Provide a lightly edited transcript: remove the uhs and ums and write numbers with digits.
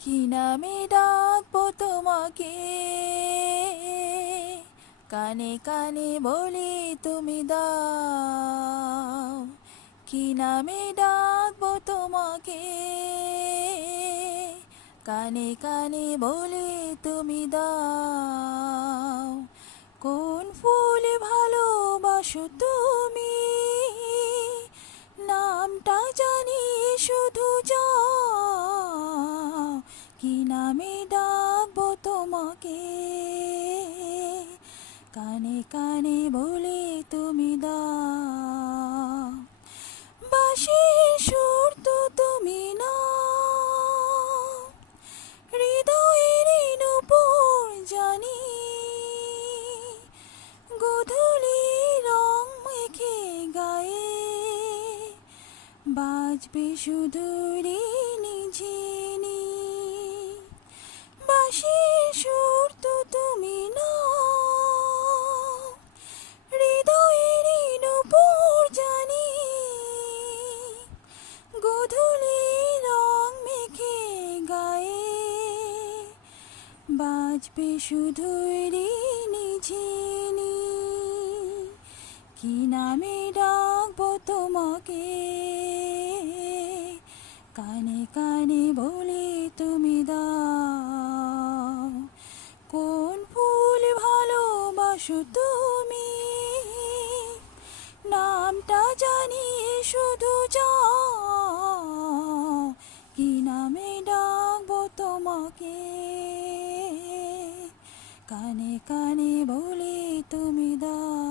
কি নামে ডাকবো তোমাকে, কানে কানে বলি তুমি দাও। কি নামে ডাকবো তোমাকে, কানে কানে বলি তুমি দাও। কোন ফুল ভালোবাসো তুমি, নামটা জানি শুধু যাও। কি নামে ডাকবো তোমাকে, কানে কানে বলে তুমি দাও। বাঁশির সুর তো তুমি না, হৃদয়ের নূপুর জানি। গোধূলি রং মেখে গায়ে, বাজবে শুধু ঝিনি। বাঁশির সুর তো তুমি না, হৃদয়ের নূপুর জানি। গোধূলি রং মেখে গায়ে, বাজবে শুধু ঝিনি। কি নামে ডাকবো তোমাকে, কানে কানে বলে তুমি দাও। কোন ফুল ভালোবাসো তুমি, নামটা জানি শুধু যাও। কি নামে ডাকবো তোমাকে, কানে কানে বলে তুমি দাও।